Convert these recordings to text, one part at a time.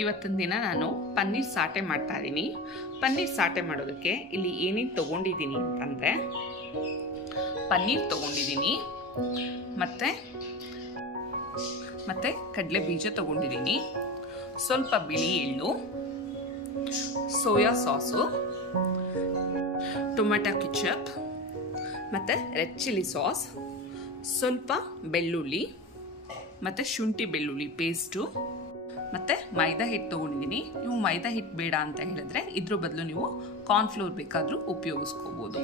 ಇವತ್ತಿನ ದಿನ ನಾನು ಪನ್ನೀರ್ ಸಾಟೆ ಮಾಡ್ತಾ ಇದ್ದೀನಿ. ಪನ್ನೀರ್ ಸಾಟೆ ಮಾಡೋದಕ್ಕೆ ಇಲ್ಲಿ ಏನೇನು ತೊಗೊಂಡಿದ್ದೀನಿ ಅಂತಂದರೆ, ಪನ್ನೀರ್ ತೊಗೊಂಡಿದ್ದೀನಿ, ಮತ್ತು ಕಡಲೆ ಬೀಜ ತೊಗೊಂಡಿದ್ದೀನಿ, ಸ್ವಲ್ಪ ಬಿಳಿ ಎಳ್ಳು, ಸೋಯಾ ಸಾಸು, ಟೊಮೆಟೊ ಕೆಚಪ್, ಮತ್ತು ರೆಡ್ ಚಿಲ್ಲಿ ಸಾಸ್, ಸ್ವಲ್ಪ ಬೆಳ್ಳುಳ್ಳಿ ಮತ್ತು ಶುಂಠಿ ಬೆಳ್ಳುಳ್ಳಿ ಪೇಸ್ಟು, ಮತ್ತು ಮೈದಾ ಹಿಟ್ಟು ತೊಗೊಂಡಿದ್ದೀನಿ. ನೀವು ಮೈದಾ ಹಿಟ್ಟು ಬೇಡ ಅಂತ ಹೇಳಿದ್ರೆ ಇದ್ರ ಬದಲು ನೀವು ಕಾರ್ನ್ಫ್ಲೋರ್ ಬೇಕಾದರೂ ಉಪಯೋಗಿಸ್ಕೋಬೋದು.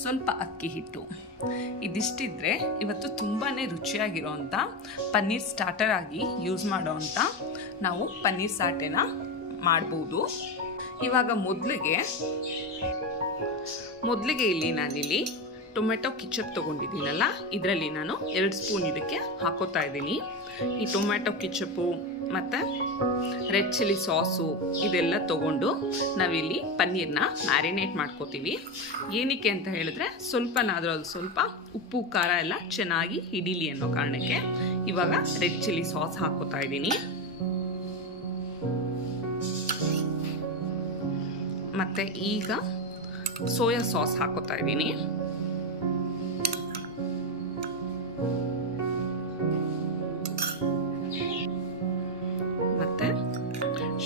ಸ್ವಲ್ಪ ಅಕ್ಕಿ ಹಿಟ್ಟು. ಇದಿಷ್ಟಿದ್ರೆ ಇವತ್ತು ತುಂಬಾ ರುಚಿಯಾಗಿರೋವಂಥ ಪನ್ನೀರ್ ಸ್ಟಾರ್ಟರ್ ಆಗಿ ಯೂಸ್ ಮಾಡೋವಂಥ ನಾವು ಪನ್ನೀರ್ ಸಾಟೆನ ಮಾಡ್ಬೋದು. ಇವಾಗ ಮೊದಲಿಗೆ ಇಲ್ಲಿ ನಾನಿಲ್ಲಿ ಟೊಮೆಟೊ ಕಿಚಪ್ ತೊಗೊಂಡಿದ್ದೀನಲ್ಲ, ಇದರಲ್ಲಿ ನಾನು 2 ಸ್ಪೂನ್ ಇದಕ್ಕೆ ಹಾಕೋತಾ ಇದ್ದೀನಿ. ಈ ಟೊಮೆಟೊ ಕಿಚಪ್ಪು ಮತ್ತು ರೆಡ್ ಚಿಲ್ಲಿ ಸಾಸು ಇದೆಲ್ಲ ತೊಗೊಂಡು ನಾವಿಲ್ಲಿ ಪನ್ನೀರ್ನ ಮ್ಯಾರಿನೇಟ್ ಮಾಡ್ಕೋತೀವಿ. ಏನಕ್ಕೆ ಅಂತ ಹೇಳಿದ್ರೆ ಸ್ವಲ್ಪನಾದರೂ ಅದು ಸ್ವಲ್ಪ ಉಪ್ಪು ಖಾರ ಎಲ್ಲ ಚೆನ್ನಾಗಿ ಹಿಡೀಲಿ ಅನ್ನೋ ಕಾರಣಕ್ಕೆ ಇವಾಗ ರೆಡ್ ಚಿಲ್ಲಿ ಸಾಸ್ ಹಾಕೋತಾ ಇದ್ದೀನಿ. ಮತ್ತು ಈಗ ಸೋಯಾ ಸಾಸ್ ಹಾಕೋತಾ ಇದ್ದೀನಿ. ಮತ್ತೆ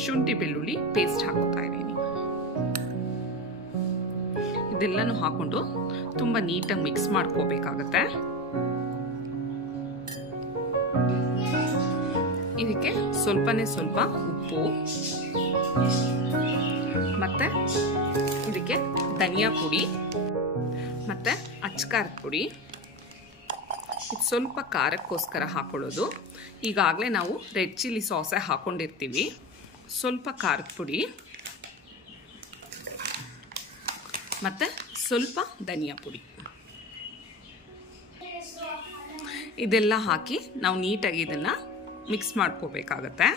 ಶುಂಠಿ ಬೆಳ್ಳುಳ್ಳಿ ಪೇಸ್ಟ್ ಹಾಕೋತಾ ಇದ್ದೀನಿ. ಇದೆಲ್ಲನೂ ಹಾಕೊಂಡು ತುಂಬಾ ನೀಟಾಗಿ ಮಿಕ್ಸ್ ಮಾಡ್ಕೋಬೇಕಾಗತ್ತೆ. ಇದಕ್ಕೆ ಸ್ವಲ್ಪನೇ ಸ್ವಲ್ಪ ಉಪ್ಪು, ಮತ್ತೆ ಇದಕ್ಕೆ ಧನಿಯಾ ಪುಡಿ ಮತ್ತೆ ಅಚ್ಕಾರದ ಪುಡಿ. ಇದು ಸ್ವಲ್ಪ ಖಾರಕ್ಕೋಸ್ಕರ ಹಾಕೊಳ್ಳೋದು. ಈಗಾಗಲೇ ನಾವು ರೆಡ್ ಚಿಲ್ಲಿ ಸಾಸೇ ಹಾಕೊಂಡಿರ್ತೀವಿ. ಸ್ವಲ್ಪ ಖಾರದ ಪುಡಿ ಮತ್ತು ಸ್ವಲ್ಪ ಧನಿಯಾ ಪುಡಿ, ಇದೆಲ್ಲ ಹಾಕಿ ನಾವು ನೀಟಾಗಿ ಇದನ್ನು ಮಿಕ್ಸ್ ಮಾಡ್ಕೋಬೇಕಾಗತ್ತೆ.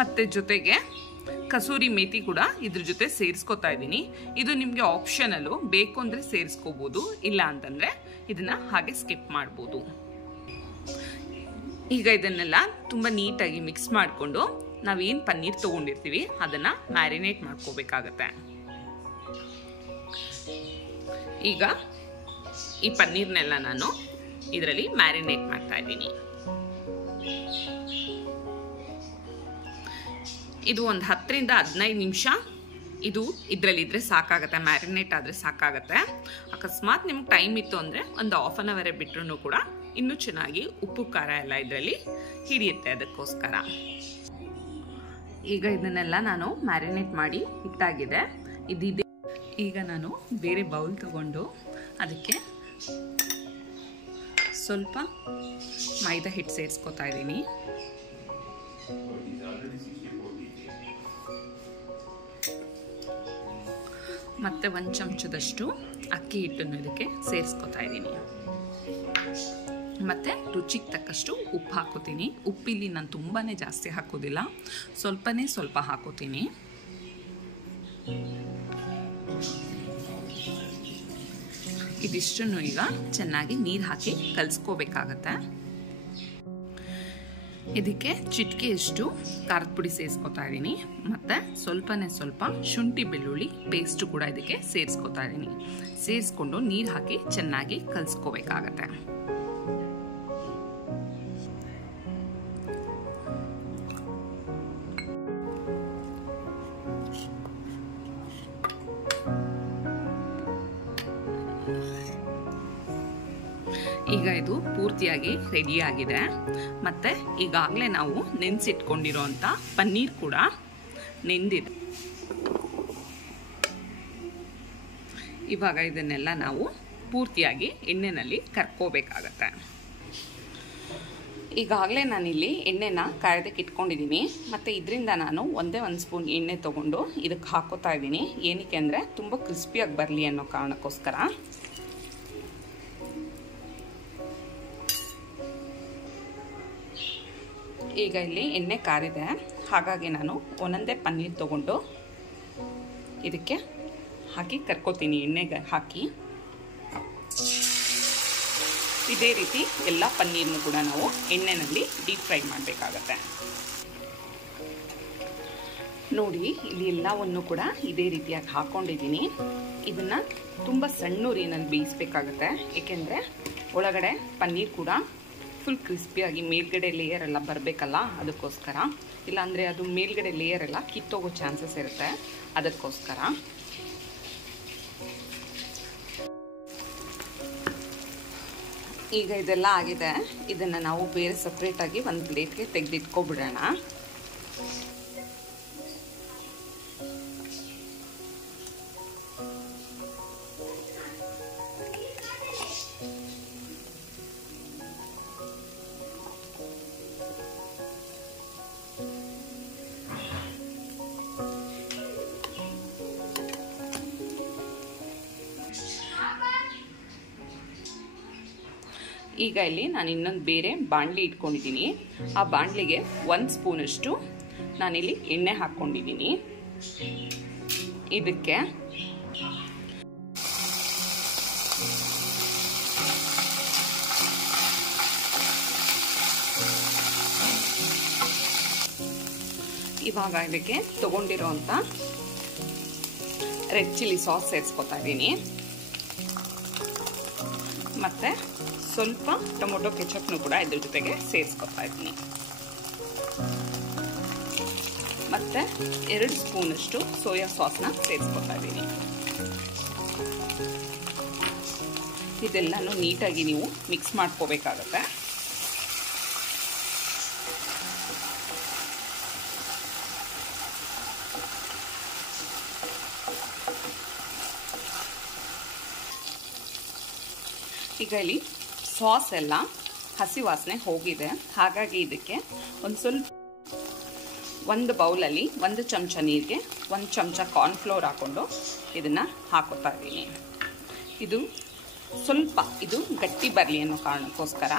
ಮತ್ತು ಜೊತೆಗೆ ಕಸೂರಿ ಮೇಥಿ ಕೂಡ ಇದ್ರ ಜೊತೆ ಸೇರಿಸ್ಕೊತಾ ಇದ್ದೀನಿ. ಇದು ನಿಮಗೆ ಆಪ್ಷನಲ್ಲು, ಬೇಕು ಅಂದರೆ ಸೇರಿಸ್ಕೋಬೋದು, ಇಲ್ಲ ಅಂತಂದರೆ ಇದನ್ನು ಹಾಗೆ ಸ್ಕಿಪ್ ಮಾಡ್ಬೋದು. ಈಗ ಇದನ್ನೆಲ್ಲ ತುಂಬ ನೀಟಾಗಿ ಮಿಕ್ಸ್ ಮಾಡಿಕೊಂಡು ನಾವೇನು ಪನ್ನೀರ್ ತೊಗೊಂಡಿರ್ತೀವಿ ಅದನ್ನು ಮ್ಯಾರಿನೇಟ್ ಮಾಡ್ಕೋಬೇಕಾಗತ್ತೆ. ಈಗ ಈ ಪನ್ನೀರ್ನೆಲ್ಲ ನಾನು ಇದರಲ್ಲಿ ಮ್ಯಾರಿನೇಟ್ ಮಾಡ್ತಾ ಇದ್ದೀನಿ. ಇದು ಒಂದು 10ರಿಂದ 15 ನಿಮಿಷ ಇದರಲ್ಲಿದ್ದರೆ ಸಾಕಾಗತ್ತೆ, ಮ್ಯಾರಿನೇಟ್ ಆದರೆ ಸಾಕಾಗತ್ತೆ. ಅಕಸ್ಮಾತ್ ನಿಮ್ಗೆ ಟೈಮ್ ಇತ್ತು ಅಂದರೆ ಒಂದು ½ ಅನ್ ಅವರೇ ಬಿಟ್ಟರು ಕೂಡ ಇನ್ನೂ ಚೆನ್ನಾಗಿ ಉಪ್ಪು ಖಾರ ಎಲ್ಲ ಇದರಲ್ಲಿ ಹಿಡಿಯುತ್ತೆ. ಅದಕ್ಕೋಸ್ಕರ ಈಗ ಇದನ್ನೆಲ್ಲ ನಾನು ಮ್ಯಾರಿನೇಟ್ ಮಾಡಿ ಇಟ್ಟಾಗಿದೆ. ಇದಿದೆ. ಈಗ ನಾನು ಬೇರೆ ಬೌಲ್ ತಗೊಂಡು ಅದಕ್ಕೆ ಸ್ವಲ್ಪ ಮೈದಾ ಹಿಟ್ಟು ಸೇರಿಸ್ಕೊತಾ ಇದ್ದೀನಿ. ಮತ್ತು 1 ಚಮಚದಷ್ಟು ಅಕ್ಕಿ ಹಿಟ್ಟನ್ನು ಇದಕ್ಕೆ ಸೇರಿಸ್ಕೊತಾ ಇದ್ದೀನಿ. ಮತ್ತು ರುಚಿಗೆ ತಕ್ಕಷ್ಟು ಉಪ್ಪು ಹಾಕೋತೀನಿ. ಉಪ್ಪಿಲ್ಲಿ ನಾನು ತುಂಬಾ ಜಾಸ್ತಿ ಹಾಕೋದಿಲ್ಲ, ಸ್ವಲ್ಪ ಹಾಕೋತೀನಿ. ಇದಿಷ್ಟನ್ನು ಈಗ ಚೆನ್ನಾಗಿ ನೀರು ಹಾಕಿ ಕಲಿಸ್ಕೋಬೇಕಾಗತ್ತೆ. ಇದಕ್ಕೆ ಚಿಟಿಕೆಯಷ್ಟು ಖಾರದ ಪುಡಿ ಸೇರಿಸ್ಕೊತಾ ಇದ್ದೀನಿ. ಮತ್ತು ಸ್ವಲ್ಪ ಶುಂಠಿ ಬೆಳ್ಳುಳ್ಳಿ ಪೇಸ್ಟು ಕೂಡ ಇದಕ್ಕೆ ಸೇರಿಸ್ಕೊತಾ ಇದ್ದೀನಿ. ಸೇರಿಸ್ಕೊಂಡು ನೀರು ಹಾಕಿ ಚೆನ್ನಾಗಿ ಕಲಿಸ್ಕೋಬೇಕಾಗತ್ತೆ. ಈಗ ಇದು ಪೂರ್ತಿಯಾಗಿ ರೆಡಿಯಾಗಿದೆ. ಮತ್ತು ಈಗಾಗಲೇ ನಾವು ನೆನೆಸಿಟ್ಕೊಂಡಿರೋಂಥ ಪನ್ನೀರ್ ಕೂಡ ನೆಂದಿದೆ. ಇವಾಗ ಇದನ್ನೆಲ್ಲ ನಾವು ಪೂರ್ತಿಯಾಗಿ ಎಣ್ಣೆಯಲ್ಲಿ ಕರ್ಕೋಬೇಕಾಗತ್ತೆ. ಈಗಾಗಲೇ ನಾನಿಲ್ಲಿ ಎಣ್ಣೆನ ಕಾಯ್ದಕ್ಕೆ ಇಟ್ಕೊಂಡಿದ್ದೀನಿ. ಮತ್ತು ಇದರಿಂದ ನಾನು ಒಂದೇ 1 ಸ್ಪೂನ್ ಎಣ್ಣೆ ತೊಗೊಂಡು ಇದಕ್ಕೆ ಹಾಕೋತಾ ಇದ್ದೀನಿ. ಏನಕ್ಕೆ ಅಂದರೆ ತುಂಬ ಕ್ರಿಸ್ಪಿಯಾಗಿ ಬರಲಿ ಅನ್ನೋ ಕಾರಣಕ್ಕೋಸ್ಕರ. ಈಗ ಇಲ್ಲಿ ಎಣ್ಣೆ ಕಾರಿದೆ, ಹಾಗಾಗಿ ನಾನು ಒಂದೊಂದೇ ಪನ್ನೀರ್ ತೊಗೊಂಡು ಇದಕ್ಕೆ ಹಾಕಿ ಕರ್ಕೋತೀನಿ. ಎಣ್ಣೆಗೆ ಹಾಕಿ ಇದೇ ರೀತಿ ಎಲ್ಲ ಪನ್ನೀರ್ನು ಕೂಡ ನಾವು ಎಣ್ಣೆಯಲ್ಲಿ ಡೀಪ್ ಫ್ರೈ ಮಾಡಬೇಕಾಗತ್ತೆ. ನೋಡಿ, ಇಲ್ಲಿ ಎಲ್ಲವನ್ನು ಕೂಡ ಇದೇ ರೀತಿಯಾಗಿ ಹಾಕೊಂಡಿದ್ದೀನಿ. ಇದನ್ನು ತುಂಬ ಸಣ್ಣ ಉರಿನಲ್ಲಿ ಬೇಯಿಸಬೇಕಾಗತ್ತೆ, ಏಕೆಂದರೆ ಒಳಗಡೆ ಪನ್ನೀರ್ ಕೂಡ ಫುಲ್ ಕ್ರಿಸ್ಪಿಯಾಗಿ ಮೇಲ್ಗಡೆ ಲೇಯರ್ ಎಲ್ಲ ಬರಬೇಕಲ್ಲ, ಅದಕ್ಕೋಸ್ಕರ. ಇಲ್ಲಾಂದರೆ ಅದು ಮೇಲ್ಗಡೆ ಲೇಯರ್ ಎಲ್ಲ ಕಿತ್ತೋಗೋ ಚಾನ್ಸಸ್ ಇರುತ್ತೆ, ಅದಕ್ಕೋಸ್ಕರ. ಈಗ ಇದೆಲ್ಲ ಆಗಿದೆ. ಇದನ್ನು ನಾವು ಬೇರೆ ಸಪ್ರೇಟಾಗಿ ಒಂದು ಪ್ಲೇಟ್ಗೆ ತೆಗೆದಿಟ್ಕೊಬಿಡೋಣ. ಈಗ ಇಲ್ಲಿ ನಾನು ಇನ್ನೊಂದು ಬೇರೆ ಬಾಣಲಿ ಇಟ್ಕೊಂಡಿದ್ದೀನಿ. ಆ ಬಾಣಲಿಗೆ 1 ಸ್ಪೂನಷ್ಟು ನಾನಿಲ್ಲಿ ಎಣ್ಣೆ ಹಾಕ್ಕೊಂಡಿದ್ದೀನಿ. ಇದಕ್ಕೆ ಇವಾಗ ಇದಕ್ಕೆ ತಗೊಂಡಿರೋಂಥ ರೆಡ್ ಚಿಲ್ಲಿ ಸಾಸ್ ಸೇರಿಸ್ಕೊತಾ ಇದ್ದೀನಿ. ಮತ್ತು ಸ್ವಲ್ಪ ಟೊಮೊಟೊ ಕೆಚಪ್ನು ಕೂಡ ಇದ್ರ ಜೊತೆಗೆ ಸೇರಿಸ್ಕೊತಾ ಇದ್ದೀನಿ. ಮತ್ತು 2 ಸ್ಪೂನಷ್ಟು ಸೋಯಾ ಸಾಸ್ನ ಸೇರಿಸ್ಕೊತಾ ಇದ್ದೀನಿ. ಇದೆಲ್ಲನೂ ನೀಟಾಗಿ ನೀವು ಮಿಕ್ಸ್ ಮಾಡ್ಕೋಬೇಕಾಗತ್ತೆ. ಈಗ ಇಲ್ಲಿ ಸಾಸ್ ಎಲ್ಲ ಹಸಿ ವಾಸನೆ ಹೋಗಿದೆ. ಹಾಗಾಗಿ ಇದಕ್ಕೆ ಒಂದು ಬೌಲಲ್ಲಿ 1 ಚಮಚ ನೀರಿಗೆ 1 ಚಮಚ ಕಾರ್ನ್ಫ್ಲೋರ್ ಹಾಕ್ಕೊಂಡು ಇದನ್ನು ಹಾಕೋತಾ ಇದ್ದೀನಿ. ಇದು ಸ್ವಲ್ಪ ಗಟ್ಟಿ ಬರಲಿ ಅನ್ನೋ ಕಾರಣಕ್ಕೋಸ್ಕರ.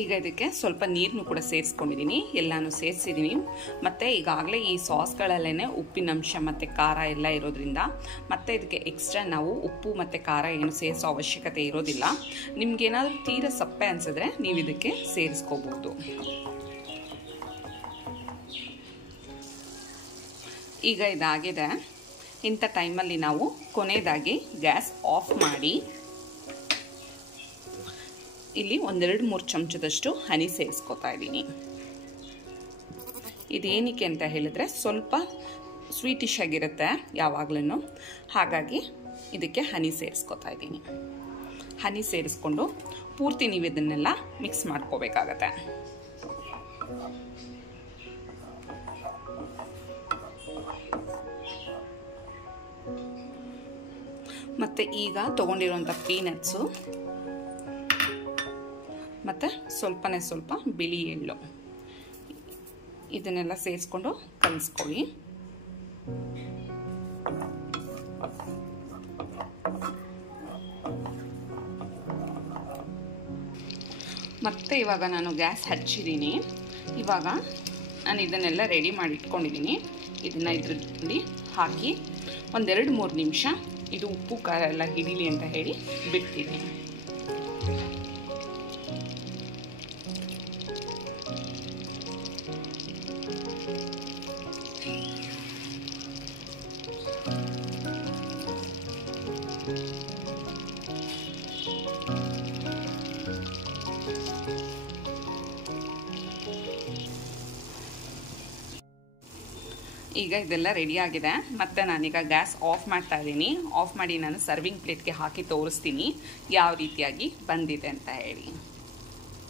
ಈಗ ಇದಕ್ಕೆ ಸ್ವಲ್ಪ ನೀರನ್ನು ಕೂಡ ಸೇರಿಸ್ಕೊಂಡಿದ್ದೀನಿ, ಎಲ್ಲಾನು ಸೇರಿಸಿದ್ದೀನಿ. ಮತ್ತು ಈಗಾಗಲೇ ಈ ಸಾಸ್ಗಳಲ್ಲೇ ಉಪ್ಪಿನಂಶ ಮತ್ತು ಖಾರ ಎಲ್ಲ ಇರೋದ್ರಿಂದ ಮತ್ತು ಇದಕ್ಕೆ ಎಕ್ಸ್ಟ್ರಾ ನಾವು ಉಪ್ಪು ಮತ್ತು ಖಾರ ಏನು ಸೇರಿಸೋ ಅವಶ್ಯಕತೆ ಇರೋದಿಲ್ಲ. ನಿಮ್ಗೇನಾದರೂ ತೀರಾ ಸಪ್ಪೆ ಅನಿಸಿದ್ರೆ ನೀವು ಇದಕ್ಕೆ ಸೇರಿಸ್ಕೋಬೋದು. ಈಗ ಇದಾಗಿದೆ. ಇಂಥ ಟೈಮಲ್ಲಿ ನಾವು ಕೊನೆಯದಾಗಿ ಗ್ಯಾಸ್ ಆಫ್ ಮಾಡಿ ಇಲ್ಲಿ 1-2-3 ಚಮಚದಷ್ಟು ಹನಿ ಸೇರಿಸ್ಕೊತಾ ಇದ್ದೀನಿ. ಇದೇನಕ್ಕೆ ಅಂತ ಹೇಳಿದ್ರೆ ಸ್ವಲ್ಪ ಸ್ವೀಟಿಶ್ ಆಗಿರುತ್ತೆ ಯಾವಾಗಲೂ, ಹಾಗಾಗಿ ಇದಕ್ಕೆ ಹನಿ ಸೇರಿಸ್ಕೊತಾ ಇದ್ದೀನಿ. ಹನಿ ಸೇರಿಸ್ಕೊಂಡು ಪೂರ್ತಿ ನೀವು ಇದನ್ನೆಲ್ಲ ಮಿಕ್ಸ್ ಮಾಡ್ಕೋಬೇಕಾಗತ್ತೆ. ಮತ್ತು ಈಗ ತೊಗೊಂಡಿರುವಂಥ ಪೀನಟ್ಸು ಮತ್ತು ಸ್ವಲ್ಪ ಬಿಳಿ ಎಳ್ಳು ಇದನ್ನೆಲ್ಲ ಸೇರಿಸ್ಕೊಂಡು ಕಲಿಸ್ಕೊಳ್ಳಿ. ಮತ್ತು ಇವಾಗ ನಾನು ಗ್ಯಾಸ್ ಹಚ್ಚಿದ್ದೀನಿ. ಇವಾಗ ನಾನು ಇದನ್ನೆಲ್ಲ ರೆಡಿ ಮಾಡಿ ಇಟ್ಕೊಂಡಿದ್ದೀನಿ. ಇದನ್ನು ಇದರಲ್ಲಿ ಹಾಕಿ 1-2-3 ನಿಮಿಷ ಇದು ಉಪ್ಪು ಖಾರ ಎಲ್ಲ ಹಿಡೀಲಿ ಅಂತ ಹೇಳಿ ಬಿಡ್ತೀನಿ. ಈಗ ಇದೆಲ್ಲ ರೆಡಿ ಆಗಿದೆ. ಮತ್ತು ನಾನೀಗ ಗ್ಯಾಸ್ ಆಫ್ ಮಾಡ್ತಾ ಇದ್ದೀನಿ. ಆಫ್ ಮಾಡಿ ನಾನು ಸರ್ವಿಂಗ್ ಪ್ಲೇಟ್ಗೆ ಹಾಕಿ ತೋರಿಸ್ತೀನಿ ಯಾವ ರೀತಿಯಾಗಿ ಬಂದಿದೆ ಅಂತ ಹೇಳಿ.